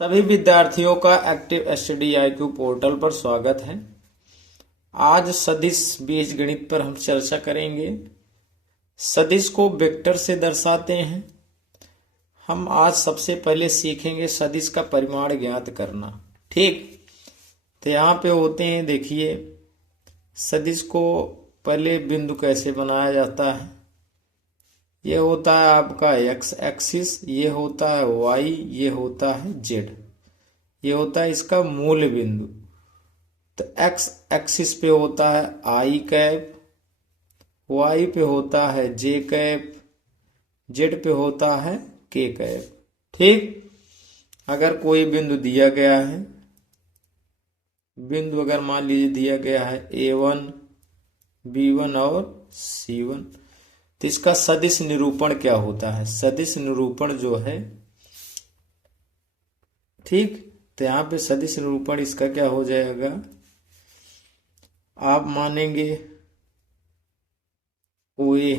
सभी विद्यार्थियों का एक्टिव स्टडी IQ पोर्टल पर स्वागत है। आज सदिश बीजगणित पर हम चर्चा करेंगे। सदिश को वेक्टर से दर्शाते हैं। हम आज सबसे पहले सीखेंगे सदिश का परिमाण ज्ञात करना। ठीक, तो यहाँ पे होते हैं, देखिए सदिश को पहले बिंदु कैसे बनाया जाता है। ये होता है आपका x एक्सिस, ये होता है y, ये होता है z, ये होता है इसका मूल बिंदु। तो x एक्सिस पे होता है i कैप, y पे होता है j कैप, z पे होता है k कैप। ठीक, अगर कोई बिंदु दिया गया है, बिंदु अगर मान लीजिए दिया गया है A1, B1 और C1, तो इसका सदिश निरूपण क्या होता है। सदिश निरूपण जो है, ठीक, तो यहाँ पे सदिश निरूपण इसका क्या हो जाएगा, आप मानेंगे OA।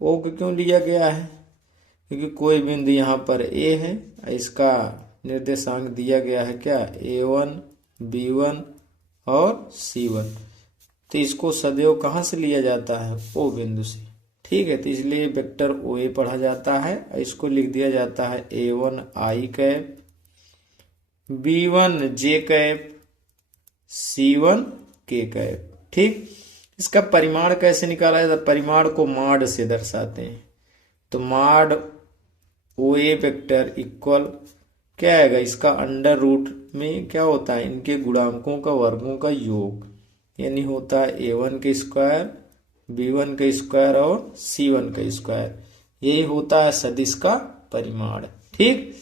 O को क्यों लिया गया है, क्योंकि कोई बिंदु यहाँ पर A है, इसका निर्देशांक दिया गया है क्या, A1, B1 और C1। तो इसको सदैव कहाँ से लिया जाता है, O बिंदु से। ठीक है, तो इसलिए वेक्टर OA पढ़ा जाता है। इसको लिख दिया जाता है A1 I cap, B1 J cap, C1 K cap. ठीक, इसका परिमाण कैसे निकाला जाता है, परिमाण को माड से दर्शाते हैं। तो माड OA वेक्टर इक्वल क्या आएगा, इसका अंडर रूट में क्या होता है, इनके गुणांकों का वर्गों का योग, यानी होता है A1 के स्क्वायर, B1 का स्क्वायर और C1 का स्क्वायर। यही होता है सदिश का परिमाण। ठीक,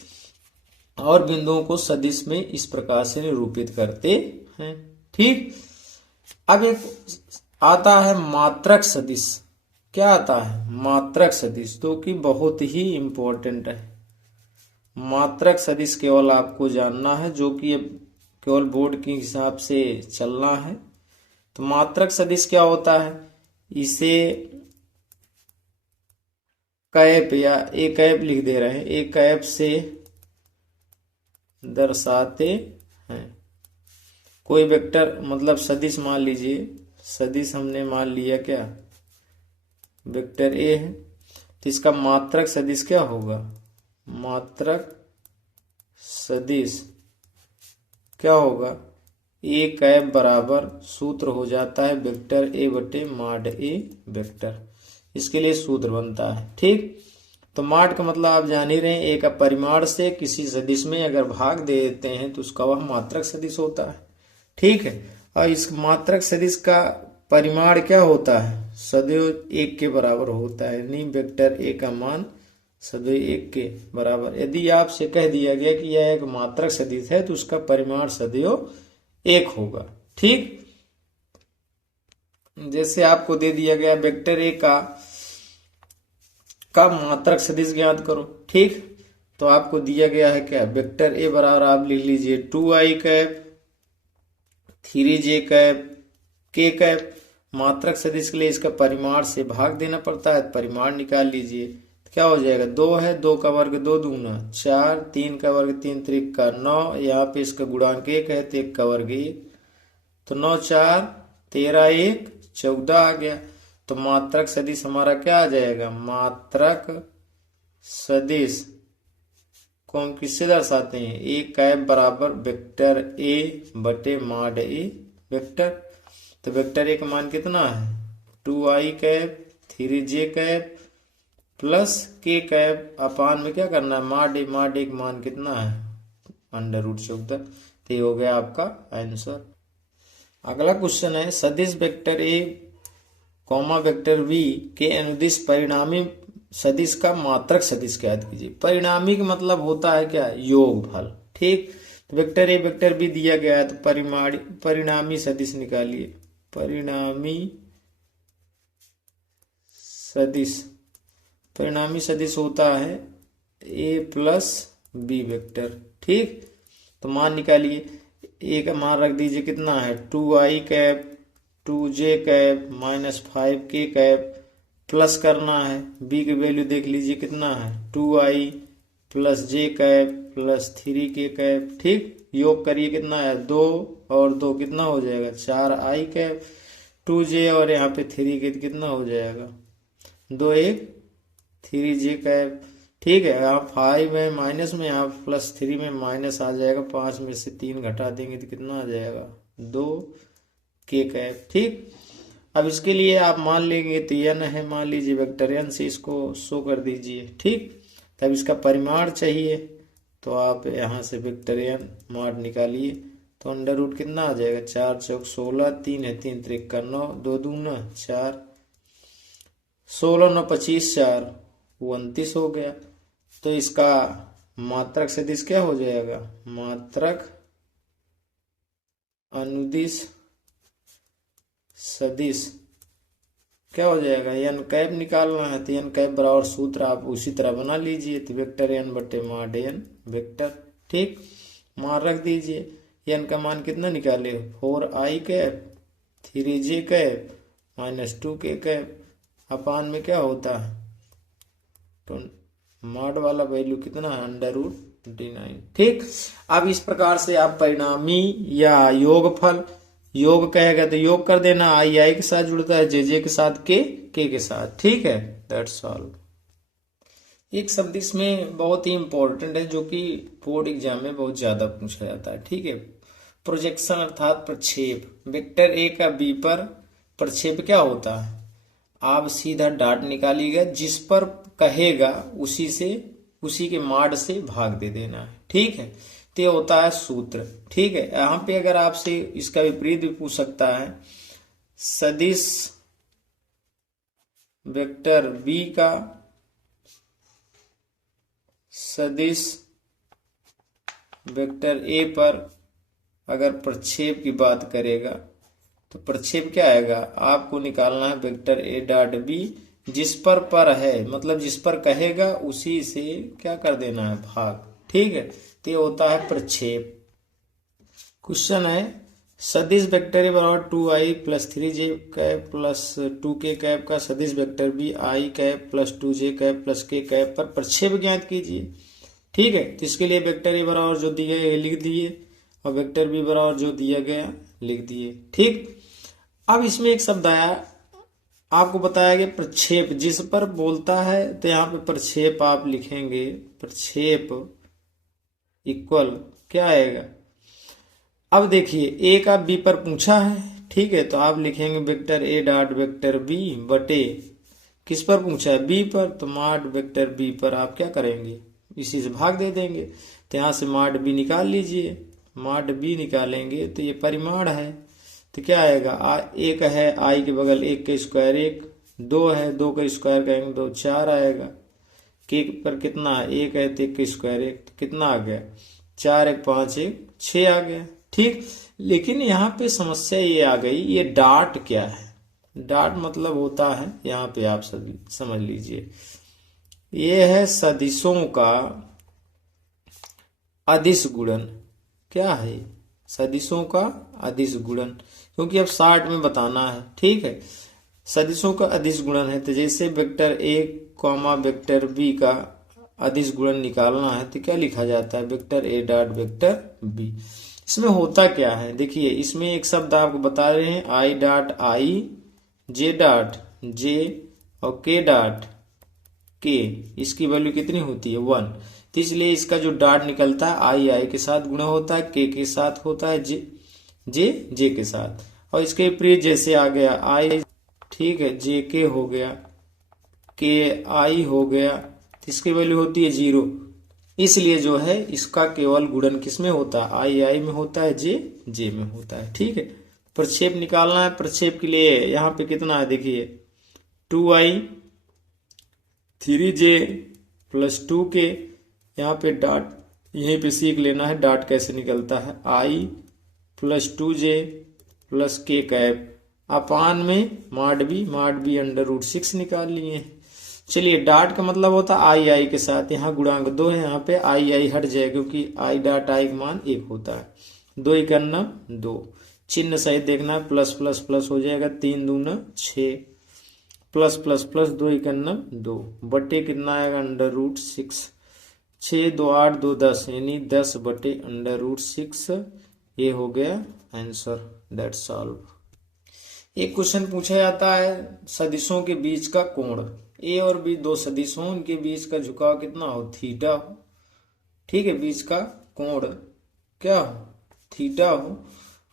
और बिंदुओं को सदिश में इस प्रकार से निरूपित करते हैं। ठीक, अब एक आता है मात्रक सदिश। क्या आता है, मात्रक सदिश, जो कि बहुत ही इंपॉर्टेंट है। मात्रक सदिश केवल आपको जानना है, जो कि केवल बोर्ड के हिसाब से चलना है। तो मात्रक सदिश क्या होता है, इसे कैप या ए कैप लिख दे रहे हैं, ए कैप से दर्शाते हैं। कोई वेक्टर मतलब सदिश मान लीजिए, सदिश हमने मान लिया क्या, वेक्टर ए है, तो इसका मात्रक सदिश क्या होगा, मात्रक सदिश क्या होगा, ए कैप बराबर सूत्र हो जाता है वेक्टर ए बटे माड ए वेक्टर। इसके लिए सूत्र बनता है। ठीक, तो माड का मतलब आप जान ही रहे हैं, ए का परिमाण से किसी सदिश में अगर भाग दे देते हैं तो उसका वह मात्रक सदिश होता है। ठीक है, और इस मात्रक सदिश का परिमाण क्या होता है, सदैव 1 के बराबर होता है, यानी वेक्टर ए का मान सदैव 1 के बराबर। यदि आपसे कह दिया गया कि यह एक मात्रक सदिश है तो उसका परिमाण सदैव 1 होगा। ठीक, जैसे आपको दे दिया गया वेक्टर ए का मात्रक सदिश ज्ञात करो। ठीक, तो आपको दिया गया है क्या, वेक्टर ए बराबर आप लिख लीजिए 2i cap, 3j cap, k cap. मात्रक सदिश के लिए इसका परिमाण से भाग देना पड़ता है, परिमाण निकाल लीजिए। क्या हो जाएगा, 2 है, 2 का वर्ग 2 दूना 4, 3 का वर्ग 3 त्रिका 9, यहाँ पे इसका गुणांक 1 है तो 1 का वर्ग 1, तो 9 4 13 1 14 आ गया। तो मात्रक सदिश हमारा क्या आ जाएगा, मात्रक सदिश को हम किससे दर्शाते हैं, ए कैप बराबर वेक्टर ए बटे माड ए वेक्टर। तो वेक्टर ए का मान कितना है, 2i cap, 3j cap plus k cap, upon में क्या करना है, माड ए का मान कितना है, अंडर रूट 14। तो ये हो गया आपका आंसर। अगला क्वेश्चन है, सदिश vector A comma vector B के अनुदिश परिणामी सदिश का मात्रक सदिश ज्ञात कीजिए। परिणामी का मतलब होता है क्या, योगफल। ठीक, तो वेक्टर ए वेक्टर बी दिया गया है तो परिणामी सदिश निकालिए। परिणामी सदिश, परिणामी सदिश होता है ए प्लस बी वेक्टर। ठीक, तो मान निकालिए, ए का मान रख दीजिए कितना है, 2i cap, 2j cap minus 5k cap, plus करना है, बी की वैल्यू देख लीजिए कितना है, 2i plus j cap plus 3k cap. ठीक, योग करिए कितना है 2 और 2 कितना हो जाएगा 4i कैप। 2j और यहाँ पे 3k कितना हो जाएगा 2 1 3j कैप। ठीक है, यहाँ 5 है माइनस में, यहाँ प्लस 3 में माइनस आ जाएगा, 5 में से 3 घटा देंगे तो कितना आ जाएगा 2k कैप। ठीक, अब इसके लिए आप मान लेंगे तो n है, मान लीजिए वेक्टर n से इसको शो कर दीजिए। ठीक, तब इसका परिमाण चाहिए तो आप यहाँ से वेक्टर n माड निकालिए तो अंडर रूट कितना आ जाएगा 4 चौक 16, 3 है 3 त्रिक का 9, 2 दूना 4, 16 9 25 4 29 हो गया। तो इसका मात्रक सदिश क्या हो जाएगा, मात्रक अनुदिश सदिश क्या हो जाएगा, n कैप निकालना है तो n कैप बराबर सूत्र आप उसी तरह बना लीजिए, तो वेक्टर n बटे माड n वेक्टर। ठीक, मान रख दीजिए, n का मान कितना निकाले 4i cap 3j cap minus 2k cap, upon में क्या होता है तो माड वाला वैल्यू कितना है अंडर रूट 29। ठीक, अब इस प्रकार से आप परिणामी या योगफल, योग कहेगा तो योग कर देना, आई के साथ जुड़ता है, जे के साथ के के साथ। ठीक है, दैट्स ऑल। एक शब्द इसमें बहुत ही इंपॉर्टेंट है जो कि बोर्ड एग्जाम में बहुत ज्यादा पूछा जाता है। ठीक है, प्रोजेक्शन अर्थात प्रक्षेप। वेक्टर ए का बी पर प्रक्षेप क्या होता है, आप सीधा डॉट निकालिएगा, जिस पर कहेगा उसी के माड से भाग दे देना है। ठीक है, तो ये होता है सूत्र। ठीक है, यहाँ पे अगर आपसे इसका विपरीत भी पूछ सकता है, सदिश वेक्टर बी का सदिश वेक्टर ए पर अगर प्रक्षेप की बात करेगा तो प्रक्षेप क्या आएगा, आपको निकालना है वेक्टर ए डॉट बी, जिस पर है मतलब जिस पर कहेगा उसी से क्या कर देना है भाग। ठीक है, तो ये होता है प्रक्षेप। क्वेश्चन है, सदिश वेक्टर ए बराबर 2i plus 3j cap plus 2k cap का सदिश vector B i cap plus 2j cap plus k cap पर प्रक्षेप ज्ञात कीजिए। ठीक है, तो इसके लिए वेक्टर ए बराबर जो दिया गया लिख दिए और वेक्टर बी बराबर जो दिया गया लिख दिए। ठीक, अब इसमें एक शब्द आया, आपको बताया गया प्रक्षेप, जिस पर बोलता है तो यहाँ पे प्रक्षेप आप लिखेंगे, प्रक्षेप इक्वल क्या आएगा। अब देखिए ए का बी पर पूछा है, ठीक है, तो आप लिखेंगे vector A dot vector B बटे किस पर पूछा है बी पर, तो माड वेक्टर बी पर आप क्या करेंगे इसी से भाग दे देंगे, तो यहाँ से माड बी निकाल लीजिए, माड बी निकालेंगे तो ये परिमाण है, तो क्या आएगा एक है आई के बगल 1 का स्क्वायर 1, 2 है 2 का स्क्वायर करेंगे तो 4 आएगा, के पर कितना है 1 है तो 1 का स्क्वायर 1 तो कितना आ गया 4 1 5 1 6 आ गया। ठीक, लेकिन यहाँ पे समस्या ये आ गई, ये डॉट क्या है, डॉट मतलब होता है, यहाँ पे आप सभी समझ लीजिए, ये है सदिशों का अदिश गुणन। क्या है, सदिशों का अदिश गुणन, क्योंकि अब शार्ट में बताना है। ठीक है, सदिशों का अदिश गुणन है, तो जैसे vector A comma vector B का अदिश गुणन निकालना है तो क्या लिखा जाता है vector A dot vector B. इसमें होता क्या है, देखिए इसमें एक शब्द आपको बता रहे हैं I dot I, J dot J और के डॉट के, इसकी वैल्यू कितनी होती है 1, तो इसलिए इसका जो डॉट निकलता है आई के साथ गुणा होता है, के साथ होता है, जे के साथ, और इसके विपरीत जैसे आ गया आई, ठीक है, जे के हो गया, के आई हो गया, तो इसकी वैल्यू होती है 0, इसलिए जो है इसका केवल गुणन किसमें होता है आई में होता है, जे में होता है। ठीक है, प्रक्षेप निकालना है, प्रक्षेप के लिए यहाँ पे कितना है देखिए 2i 3j प्लस 2k, यहाँ पे डॉट यहीं पे सीख लेना है डॉट कैसे निकलता है, i plus 2j plus k cap upon में माड बी अंडर रूट 6 निकाल लिए। चलिए डॉट का मतलब होता है आई के साथ, यहाँ गुणांक 2 है, यहाँ पे आई हट जाए क्योंकि आई डॉट आई का मान 1 होता है, 2 इकन्ना 2, चिन्ह सहित देखना है, प्लस प्लस प्लस हो जाएगा, 3 दूना 6 प्लस प्लस प्लस 2 इकन्ना 2 बटे कितना आएगा अंडर रूट 6, 6 2 8 2 10 यानी 10/√6 ये हो गया आंसर। That's solve. एक क्वेश्चन पूछा जाता है सदिशों के बीच का कोण, ए और बी दो सदिश हों, उनके बीच का झुकाव कितना हो, थीटा हो। ठीक है, बीच का कोण क्या हो, थीटा हो।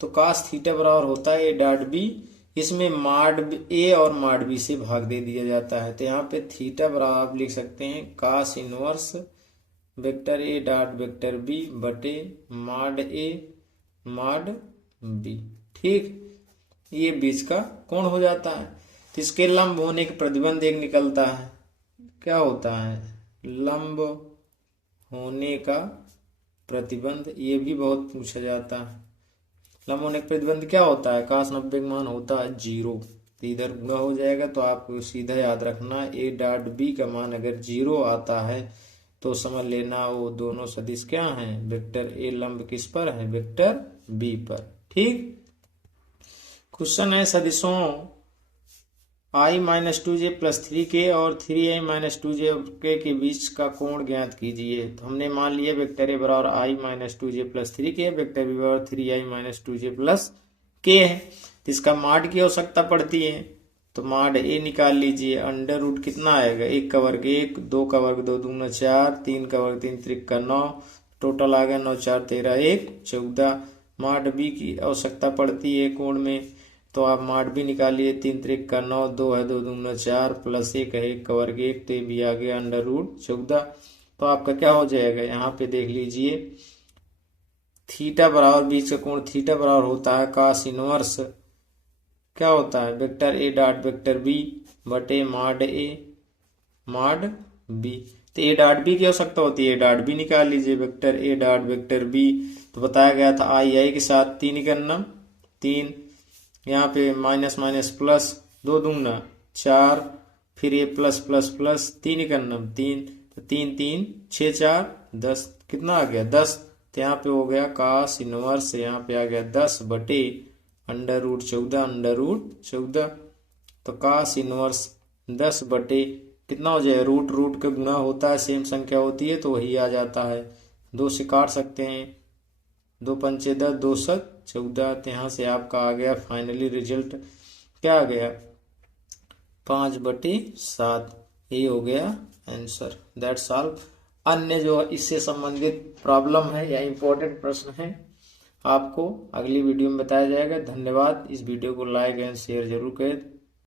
तो कास थीटा बराबर होता है ए डॉट बी, इसमें माड ए और माड बी से भाग दे दिया जाता है। तो यहाँ पे थीटा बराबर आप लिख सकते हैं cos inverse vector A dot vector B बटे माड ए माड बी। ठीक, ये बीच का कोण हो जाता है। तो इसके लंब होने के प्रतिबंध एक निकलता है, क्या होता है, लंब होने का प्रतिबंध। ये भी बहुत पूछा जाता है, लंब होने का प्रतिबंध क्या होता है, काश 90 का मान होता है 0। तो इधर गुणा हो जाएगा, तो आपको सीधा याद रखना ए डॉट बी का मान अगर 0 आता है तो समझ लेना वो दोनों सदिश क्या हैं, वेक्टर ए लंब किस पर है, वेक्टर बी पर। ठीक, क्वेश्चन है सदिशों i-2j + 3k और 3i-2j के बीच का कोण ज्ञात कीजिए। तो हमने मान लिया वेक्टर ए बराबर i-2j + 3k, वेक्टर बी बराबर 3i-2j + k है। तो इसका माड की आवश्यकता पड़ती है, तो माड ए निकाल लीजिए। अंडर रूट कितना आएगा, 1 का वर्ग 1, 2 का वर्ग 2 दूना 4, 3 का वर्ग 3 त्रिक का 9, टोटल आ गया 9 4 13 1 14। माड बी की आवश्यकता पड़ती है कोण में, तो आप माड भी निकालिए। 3 त्रिक का 9, 2 है 2 दूना 4 प्लस 1 है 1 का वर्ग 1, तो ये भी आ गया अंडर रूट 14। तो आपका क्या हो जाएगा, यहाँ पे देख लीजिए थीटा बराबर बीच का कोण थीटा बराबर होता है कास इनवर्स क्या होता है, vector A dot vector B बटे माड ए माड बी। तो ए डॉट बी की आवश्यकता होती है, ए डॉट बी निकाल लीजिए। Vector A dot vector B तो बताया गया था आई के साथ 3 करना 3, यहाँ पे माइनस माइनस प्लस 2 दूना 4, फिर ये प्लस प्लस प्लस 3 करना 3, तो 3 3 6 4 10 कितना आ गया 10। तो यहाँ पे हो गया कास इनवर्स, यहाँ पे आ गया 10 बटे अंडर रूट 14। तो कास इनवर्स 10 बटे कितना हो जाएगा, रूट रूट का गुणा होता है, सेम संख्या होती है तो वही आ जाता है। 2 से काट सकते हैं, 2 पंचे 10 2 7 14। तो यहाँ से आपका आ गया फाइनली रिजल्ट क्या आ गया 5/7। ये हो गया आंसर। That's all. अन्य जो इससे संबंधित प्रॉब्लम है या इम्पोर्टेंट प्रश्न है आपको अगली वीडियो में बताया जाएगा। धन्यवाद। इस वीडियो को लाइक एंड शेयर जरूर करें।